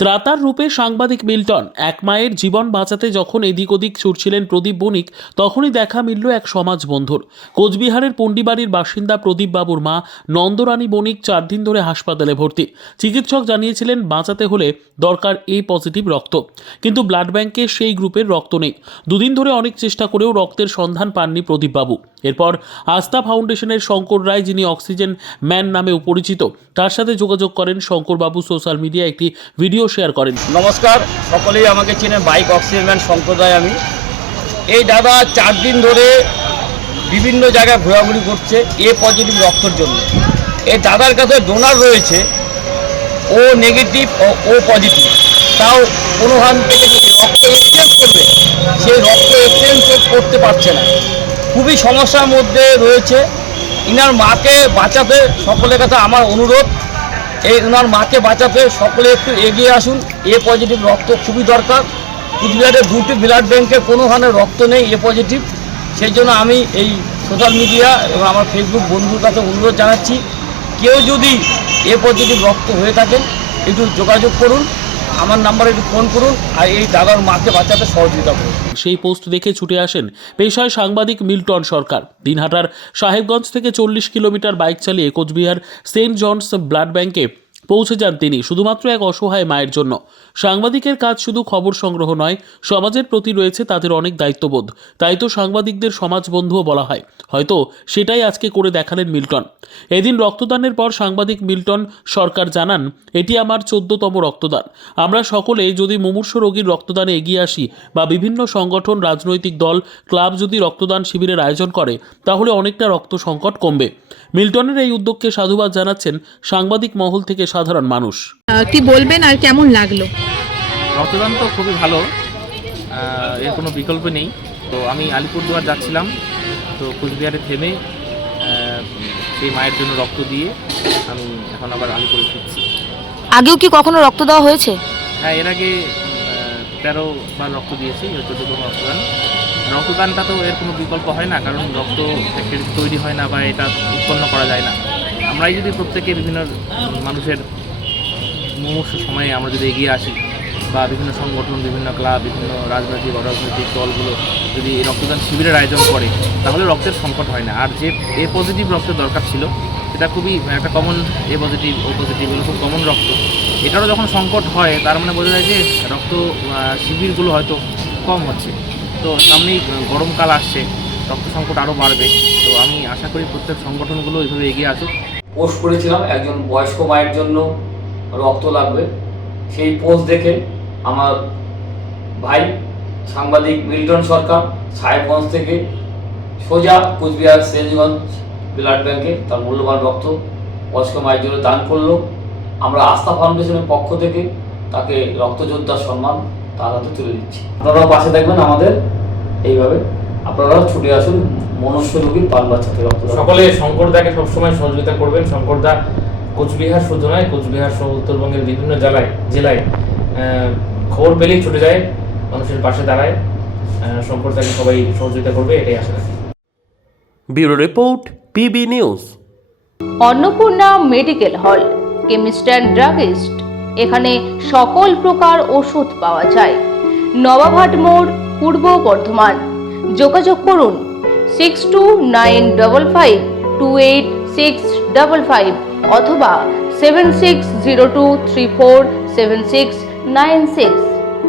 ত্রাতার রূপে সাংবাদিক মিল্টন, এক মায়ের জীবন বাঁচাতে যখন এদিক ওদিক ছুটছিলেন প্রদীপ বণিক, তখনই দেখা মিলল এক সমাজ বন্ধুর কোচবিহারের পণ্ডিবাড়ির বাসিন্দা প্রদীপ বাবুর মা নন্দরানী বণিক চার দিন ধরে হাসপাতালে ভর্তি। চিকিৎসক জানিয়েছিলেন, বাঁচাতে হলে দরকার এ পজিটিভ রক্ত। কিন্তু ব্লাড ব্যাংকে সেই গ্রুপের রক্ত নেই। দুদিন ধরে অনেক চেষ্টা করেও রক্তের সন্ধান পাননি প্রদীপবাবু এরপর আস্থা ফাউন্ডেশনের শঙ্কর রায়, যিনি অক্সিজেন ম্যান নামেও পরিচিত, তার সাথে যোগাযোগ করেন শঙ্করবাবু সোশ্যাল মিডিয়ায় একটি ভিডিও শেয়ার করেন। নমস্কার, সকলেই আমাকে চেনে বাইক অক্সিজেন সম্প্রদায় আমি। এই দাদা চার দিন ধরে বিভিন্ন জায়গায় ঘোরাঘুরি করছে, এ পজিটিভ রক্তর জন্য। এই দাদার কাছে ডোনার রয়েছে, ও নেগেটিভ ও পজিটিভ তাও কোনোখান থেকে যদি রক্ত এক্সচেঞ্জ করবে, সেই রক্ত এক্সচেঞ্জ করতে পারছে না। খুবই সমস্যার মধ্যে রয়েছে। ইনার মাকে বাঁচাতে সকলের কাছে আমার অনুরোধ। এই ওনার মাকে বাঁচাতে সকলে একটু এগিয়ে আসুন। এ পজিটিভ রক্ত খুবই দরকার। কুচবিহারের দুটি ব্লাড ব্যাংকে কোনোখানে রক্ত নেই, এ পজিটিভ সেই জন্য আমি এই সোশ্যাল মিডিয়া এবং আমার ফেসবুক বন্ধুর কাছে অনুরোধ জানাচ্ছি, কেউ যদি এ পজিটিভ রক্ত হয়ে থাকেন, একটু যোগাযোগ করুন। আমার নাম্বারে একটু ফোন করুন আর এই দাদার মাকে বাঁচাতে সহযোগিতা করুন। সেই পোস্ট দেখে ছুটে আসেন পেশায় সাংবাদিক মিল্টন সরকার। দিনহাটার সাহেবগঞ্জ থেকে চল্লিশ কিলোমিটার বাইক চালিয়ে কোচবিহার সেন্ট জনস ব্লাড ব্যাংকে পৌঁছে যান তিনি, শুধুমাত্র এক অসহায় মায়ের জন্য। সাংবাদিকের কাজ শুধু খবর সংগ্রহ নয়, সমাজের প্রতি রয়েছে তাদের অনেক দায়িত্ববোধ। তাই তো সাংবাদিকদের সমাজ বন্ধুও বলা হয়। হয়তো সেটাই আজকে করে দেখালেন মিল্টন। এদিন রক্তদানের পর সাংবাদিক মিল্টন, সরকার জানান, এটি আমার চোদ্দতম রক্তদান। আমরা সকলে যদি মুমূর্ষ রোগীর রক্তদানে এগিয়ে আসি বা বিভিন্ন সংগঠন, রাজনৈতিক দল, ক্লাব যদি রক্তদান শিবিরের আয়োজন করে, তাহলে অনেকটা রক্ত সংকট কমবে। মিল্টনের এই উদ্যোগকে সাধুবাদ জানাচ্ছেন সাংবাদিক মহল থেকে সাধারণ মানুষ। কি বলবেন আর কেমন লাগল? রক্তদান তো খুবই ভালো। এর কোনো বিকল্প নেই। তো আমি আলিপুরদুয়ার যাচ্ছিলাম। তো কুচবিহারে থেমে সেই মায়ের জন্য রক্ত দিয়ে আমি এখন আবার আলিপুরে ফিরছি। আগেও কি কখনো রক্ত দেওয়া হয়েছে? হ্যাঁ এর আগে তেরো বার রক্ত দিয়েছি চোদ্দতম রক্তদান রক্তদানটা তো এর কোনো বিকল্প হয় না কারণ রক্ত তৈরি হয় না বা এটা উৎপন্ন করা যায় না। আমরাই যদি প্রত্যেকে বিভিন্ন মানুষের মুমূর্ষ সময়ে আমরা যদি এগিয়ে আসি বা বিভিন্ন সংগঠন, বিভিন্ন ক্লাব, বিভিন্ন রাজনৈতিক, অরাজনৈতিক দলগুলো যদি রক্তদান শিবিরের আয়োজন করে, তাহলে রক্তের সংকট হয় না। আর যে এ পজিটিভ রক্তের দরকার ছিল এটা খুবই একটা common A positive O positive এগুলো খুব কমন রক্ত। এটারও যখন সংকট হয়, তার মানে বোঝা যায় যে রক্ত শিবিরগুলো হয়তো কম হচ্ছে। তো সামনেই গরমকাল আসছে, রক্ত সংকট আরও বাড়বে। তো আমি আশা করি প্রত্যেক সংগঠনগুলো এইভাবে এগিয়ে আসুক। পোস্ট করেছিলাম একজন বয়স্ক মায়ের জন্য। রক্ত লাগবে। সেই পোস্ট দেখে আমার ভাই সাংবাদিক মিল্টন সরকার সাহেবগঞ্জ থেকে সোজা কুচবিহার সেনগঞ্জ ব্লাড ব্যাংকে তার মূল্যবান রক্ত বয়স্ক মায়ের জন্য দান করল। আমরা আস্থা ফাউন্ডেশনের পক্ষ থেকে তাকে রক্তযোদ্ধার সম্মান তার হাতে তুলে দিচ্ছি। আপনারাও পাশে দেখবেন আমাদের। এইভাবে আপনারাও ছুটে আসুন মনুষ্য রোগীর পাল বাচ্চাতে রক্ত। সকলে শঙ্করদাকে সবসময় সহযোগিতা করবেন। শঙ্করদা কোচবিহার শুধু নয় কোচবিহার সহ উত্তরবঙ্গের বিভিন্ন জেলায় জেলায় খবর পেলেই ছুটে যায় মানুষের পাশে দাঁড়ায় আহ, শঙ্করদাকে সবাই সহযোগিতা করবে এটাই আশা রাখি। Bureau report PB news. Annapurna medical hall chemist and druggist. এখানে সকল প্রকার ওষুধ পাওয়া যায়। নবাবহাট মোড় পূর্ব বর্ধমান। যোগাযোগ করুন six two nine double five two eight six double five অথবা seven six zero two three four seven six nine six